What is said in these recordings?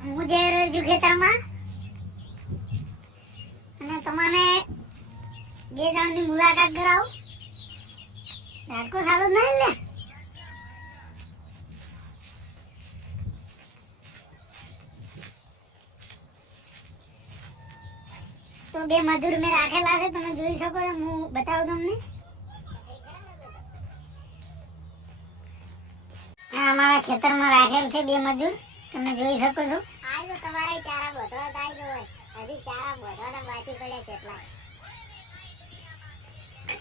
રહ્યો છું ખેતરમાં. અને તમને બે જણની મુલાકાત કરાવું. લાડકો સારો નહીં લે તો બે મજૂર મેં રાખેલા છે, તમે જોઈ શકો છો, હું બતાવું તમને. અમારા ખેતરમાં રાખેલ છે બે મજૂર. તમે જોઈ શકો છો? આજો તમારે ચારા બધો થાય હોય હજી ચારા બધોને બાકી પડ્યા કેટલા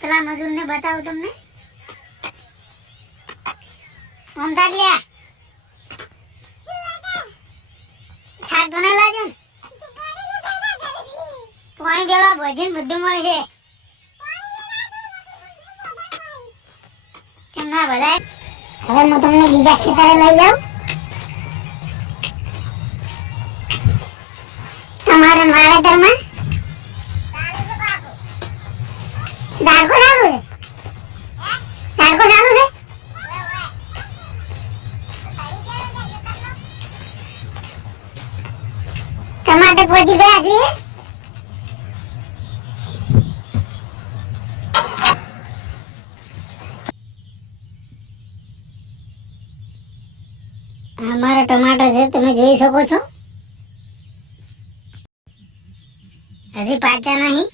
પેલા મજૂર ને બતાવું તમને? લ્યા થાક તો ના લાગ્યો ને? પાણી દેવા ભજન બધું મળે છે ના બધા હવે હું તમને બીજા ખેતરે લઈ જાઉં. તમારે મારા ઘરમાં દાડકો છે? દાડકો ચાલુ છે? ટમાટર પહોંચી ગયા છે આ મારા ટમાટર છે, તમે જોઈ શકો છો. હજી પાચા નહીં.